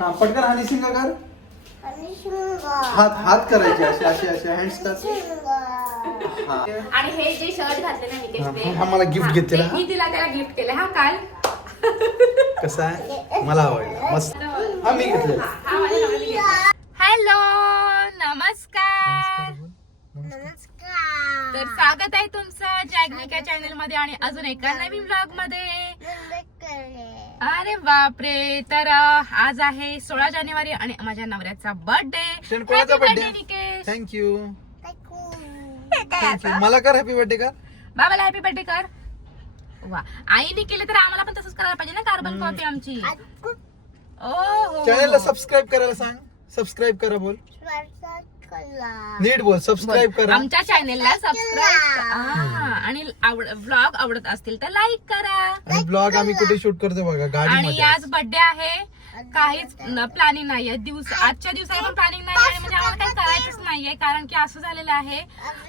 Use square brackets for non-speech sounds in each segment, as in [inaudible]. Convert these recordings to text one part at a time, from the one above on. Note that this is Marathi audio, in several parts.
पटकन हानी सिंगा कर? हात हात करायचे असे असे असे हँड्स कर हा. आणि हे जे शर्ट घातले ना हा, हा मला gift हा, घेतलेलं, ते हा? मी तिला त्याला गिफ्ट केलं. हा काल. कसं आहे? मला आवडलं. मस्त. हा मी घेतलेलं. हॅलो नमस्कार. नमस्कार तर स्वागत आहे तुमचं जॅग्निका चॅनलमध्ये आणि अजून एका नवीन ब्लॉगमध्ये. अरे बापरे तर आज आहे सोळा जानेवारी आणि माझ्या नवऱ्याचा बर्थडे कोणाचा बर्थडे निकेश थँक्यू मला कर हॅपी बर्थडे का बाबाला हॅपी बर्थडे कर. वा आईने केले तर आम्हाला पण तसंच करायला पाहिजे ना कार्बन कॉपी आमची. ओ हो, चॅनलला. सबस्क्राईब करायला सांग. सबस्क्राईब करा बोल. नीट बोल सबस्क्राईब करा. आमच्या चॅनेलला सबस्क्राईब आणि आवड ब्लॉग आवडत असतील तर लाईक करा. आणि ब्लॉग आम्ही कुठे शूट करतो बघा आणि आज बर्थडे आहे. काहीच प्लॅनिंग नाहीये. दिवस आजच्या दिवसाला पण प्लॅनिंग नाही आणि म्हणजे आम्हाला काही करायचंच नाहीये कारण की असं झालेलं आहे.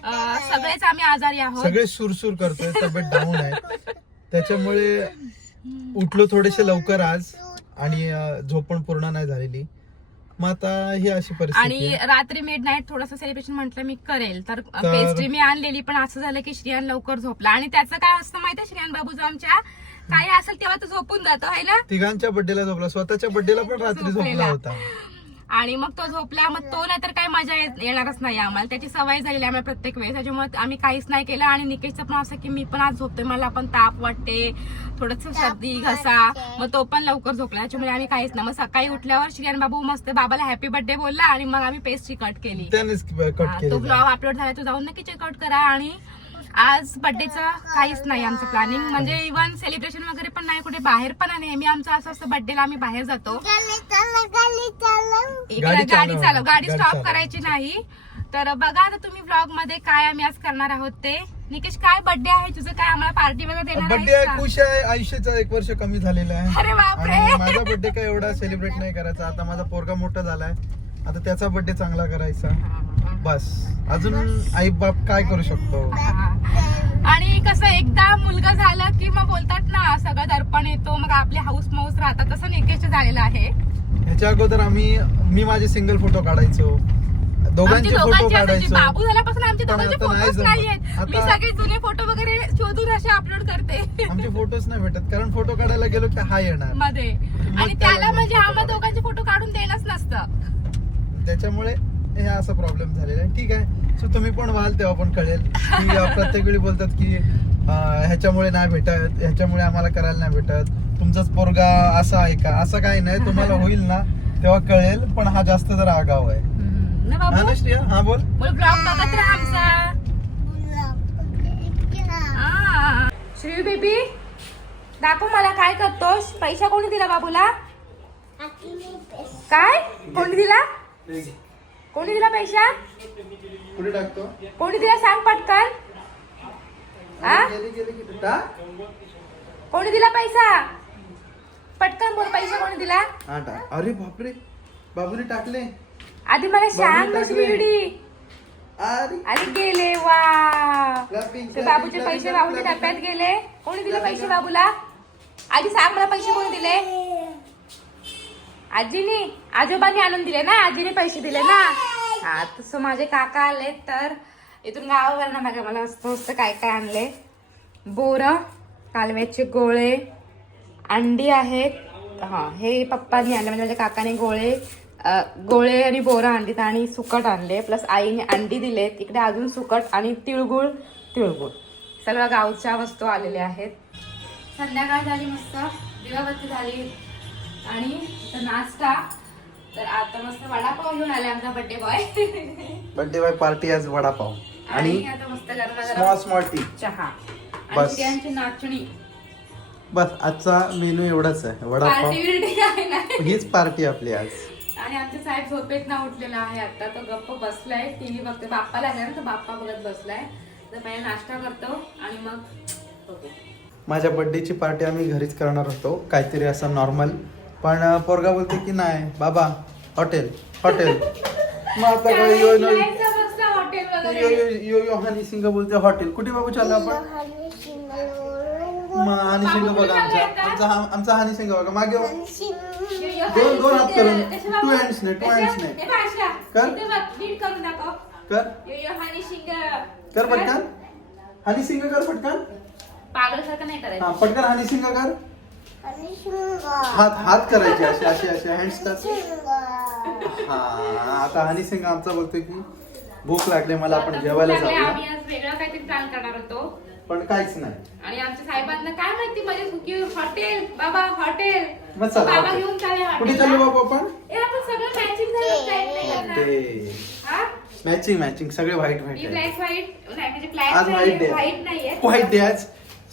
अं, सगळेच आम्ही आजारी आहोत. सगळे सुरसुर करतोय तब्येत डाऊन आहे. त्याच्यामुळे उठलो थोडेसे लवकर आज आणि अं, झोप पण पूर्ण नाही झालेली. मग आता ही अशी परिस्थिती आणि आहे. रात्री मिड नाईट थोडस सेलिब्रेशन म्हटलं मी करेल. तर तर- पेस्ट्री मी आणलेली पण असं झालं की श्रियान लवकर झोपला. आणि त्याचं काय असतं माहितीये श्रियान बाबूचं आमच्या? काही असेल तेव्हा तो झोपून जातो आहे ना? तिघांच्या बड्डेला झोपला. स्वतःच्या बड्डेला पण रात्री झोपला झोपलेला. होता. आणि मग तो झोपला मग तो नाही तर काही मजा येत- येणारच नाही आम्हाला. त्याची सवय झालेली आहे आम्हाला प्रत्येक वेळेस. त्याच्यामुळे आम्ही काहीच नाही केलं आणि निकेशचं पण असं की मी पण आज झोपतोय मला पण ताप वाटते थोडस सर्दी घसा. मग तो पण लवकर झोपला त्याच्यामुळे आम्ही काहीच नाही. मग सकाळी उठल्यावर श्रियान बाबू मस्त बाबाला हॅपी बर्थडे बोलला आणि मग आम्ही पेस्ट्री कट केली. कट हा, तो ब्लॉग अपलोड झाला तो जाऊन नक्की चेकआउट करा आणि आज बर्थडेचं काहीच नाही आमचं प्लॅनिंग म्हणजे इव्हन सेलिब्रेशन वगैरे पण नाही कुठे बाहेर पण आहे नेहमी आमचं असं असतं बर्थडेला आम्ही बाहेर जातो. इकडे गाडी गाडी चालव. गाडी स्टॉप. करायची नाही. तर बघा आता तुम्ही ब्लॉगमध्ये काय आम्ही आज करणार आहोत ते. निकेश काय बर्थडे आहे? तुझं काय आम्हाला पार्टी वगैरे देणार बड्डे आहेस आहे? खुश आहे आयुष्याचा एक वर्ष कमी झालेला आहे. अरे बापरे. आणि माझा बर्थडे काय एवढा सेलिब्रेट नाही करायचा. आता माझा पोरगा मोठा झालाय. आता त्याचा बर्थडे चांगला करायचा. बस. अजून आई बाप काय करू शकतो. [laughs] आणि कसं एकदा मुलगा झाला की मग बोलतात ना सगळं दर्पण येतो मग आपले हाऊस माऊस राहतात. तसं निकेश झालेलं आहे. ह्याच्या अगोदर आम्ही मी माझे सिंगल फोटो काढायचो. दोघांचे फोटो. काढायचो. बाबू झाल्यापासून आमचे दोघांचे आता नाही आहेत मी सगळे जुने फोटो वगैरे शोधून असे अपलोड करते. आमचे फोटोच नाही भेटत. कारण फोटो काढायला गेलो की हा येणार. मध्ये. आणि त्याला म्हणजे photo आम्हा काढायचे. दोघांचे फोटो काढून देणंच नसतं. त्याच्यामुळे हे असा प्रॉब्लेम झालेला आहे. ठीक आहे. सो तुम्ही पण व्हाल तेव्हा पण कळेल की प्रत्येक वेळी बोलतात की ह्याच्यामुळे नाही भेटत. ह्याच्यामुळे आम्हाला करायला नाही भेटत. तुमचाच पोरगा असा आहे का? असं काही नाही तुम्हाला [laughs] होईल ना तेव्हा कळेल पण हा जास्त जरा आगाव आहे. हम्म. ना हा बाबू हा बोल. बोल ब्लॉग बघत राहा आमचा. श्री बेबी दाखव मला काय करतोस. पैसा कोणी दिला बाबूला? काय? कोणी दिला? कोणी दिला पैसा? कुठे टाकतो? कोणी दिला सांग पटकन. गेली गेली. टाक. कोणी दिला पैसा? पटकन बोल पैसा कोणी दिला? हा अरे बापरे. बाबूने टाकले. आधी मला टाकले. श्रीडी अरे. आणि गेले वा Clapping, ते clapping, बाबूचे clapping, पैसे clapping, बाबूच्या clapping. गेले. कोणी दिले पैसे बाबूला? आधी सांग मला पैसे कोणी दिले? आजीनी आजोबांनी आणून दिले ना? आजीने पैसे दिले ना? हा तसं माझे काका आले तर इथून गावावर ना बघा मला मस्त मस्त काय काय आणले. बोर कालव्याचे गोळे अंडी आहेत. हा हे पप्पांनी आणले. म्हणजे माझ्या काकाने गोळे गोळे आणि बोरं आणलीत आणि सुकट आणले. प्लस आईने अंडी दिलेत. इकडे अजून सुकट आणि तिळगुळ तिळगुळ. सगळ्या गावच्या वस्तू आलेल्या आहेत. संध्याकाळ झाली मस्त. दिवाबत्ती झाली. आणि नाश्ता. तर आता मस्त वडापाव घेऊन आले आमचा birthday boy birthday boy party आज वडापाव. आणि आता मस्त गरम स्मॉल टी चहा. आणि नाचणी. बस आजचा मेनू एवढाच आहे. वडापाव. पार्टी बिर्टी काय नाही. हीच पार्टी आपली आज. आणि आमच्या साहेब झोपेत ना उठलेला आहे आता. तो गप्प बसलाय. टीव्ही बघते. बाप्पा लागला ना तो बाप्पा बघत बसलाय. तर पहिला नाश्ता करतो आणि मग होतो माझ्या बर्थडेची पार्टी आम्ही घरीच करणार होतो. काहीतरी असं नॉर्मल पण अं, पोरगा बोलते की नाही बाबा हॉटेल हॉटेल [laughs] मग आता काय यो यो हॉटेल यो वगैरे? यो- यो यो हनी सिंग बोलते हॉटेल कुठे बाबू चाललो आपण? म- हनी सिंग बघा आमचा आमचा हा- आमचा हनी सिंग बघा. मागे बघ. दोन- दोन हात करून. Two hands ने, two hands ने. कर. कर. यो यो हनी शिंग. कर पटकन. हनी सिंग कर पटकन. पागल सारखं नाही हा करायचं पटकन हनी सिंग कर. शिंग. हात हात करायचे असे असे असे हँड्स कर शिंग. हा आता हनी सिंग आमचा बोलतोय की भूक लागली मला आपण जेवायला भूक लागली, जाऊया. आम्ही आज वेगळं काहीतरी प्लॅन करणार होतो. पण काहीच नाही. आणि आमच्या साहेबांना काय माहिती माझ्या सुकी हॉटेल बाबा हॉटेल. मग चला, बाबा हॉटेल. घेऊन चालले कुठे हॉटेलला. चालू बाबू आपण? ए, आपण सगळं मॅचिंग झालं plan नाही करणार. ते. हा? मॅचिंग मॅचिंग सगळे व्हाईट मी व्हाईट आहे ब्लॅक व्हाईट नाही म्हणजे आज ब्लॅक. व्हाईट नाहीये व्हाईट डे आज.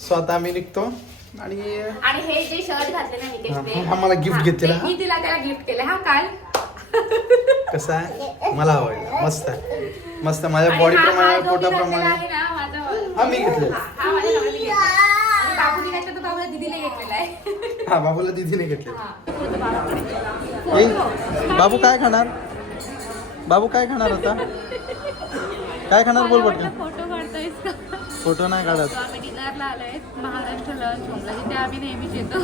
स्वतः मी निघतो. आणि आणि हे जे शर्ट घातले ना नितेश हा, ते हा मला gift हा, घेतलेलं, ते हा? मी तिला त्याला गिफ्ट केलं. हा काल. कसं आहे? मला आवडलं. मस्त आहे. मस्त. माझ्या आणि बॉडी हा- हा प्रमाणे जो मी घातलेला पोटाप्रमाणे. आहे ना, हा, मी घेतलेला. हा, माझ्या नवऱ्याने घेतला. आणि बाबूने घातला तर बाबूला दीदीने घेतलेला आहे. हा बाबूला दिदीने घेतले हा. बाबू काय खाणार? बाबू काय खाणार होता काय खाणार बोल पटकन फोटो काढतोयस का? फोटो नाही काढत. तो आम्ही डिनरला आलोय महाराष्ट्र लंच होमला जिथे आम्ही नेहमीच येतो.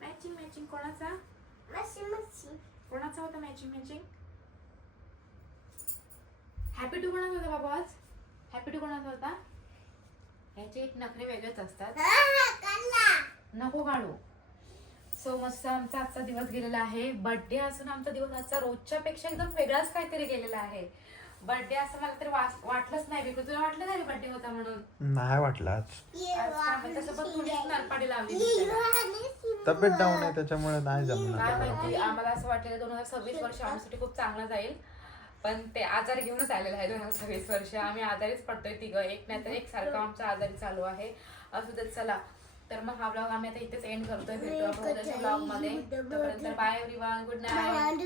मॅचिंग मॅचिंग कोणाचा? कोणाचा होता मॅचिंग मॅचिंग हॅपी टू कोणाचा होता बाबा आज? हॅपी टू कोणाचा होता? ह्याचे एक नखरे वेगळेच असतात. नको काढू. सो मस्त आमचा आजचा दिवस गेलेला आहे. बर्थडे असून आमचा दिवस आजचा रोजच्या पेक्षा एकदम वेगळाच काहीतरी गेलेला आहे. बर्थडे असं मला तरी वाटलंच नाही बिकू तुला वाटलं नाही बर्थडे होता म्हणून? नाही वाटलं त्यासोबत थोडीच नरपाडी लावली दिसते. तब्येत डाऊन आहे त्याच्यामुळे नाही जमणार. माहिती आम्हाला असं वाटलेलं दोन हजार सव्वीस वर्ष आमच्यासाठी खूप चांगलं जाईल. पण ते आजार घेऊनच आलेलं आहे दोन हजार सव्वीस वर्ष. आम्ही आजारीच पडतोय तिघं. एक नाही तर एक सारखं आमचं आजारी चालू आहे. असू देत चला. तर मग हा ब्लॉग आम्ही आता इथेच एंड करतोय. भेटू आपण उद्याच्या ब्लॉगमध्ये. तोपर्यंत बाय एव्हरीवन गुड नाईट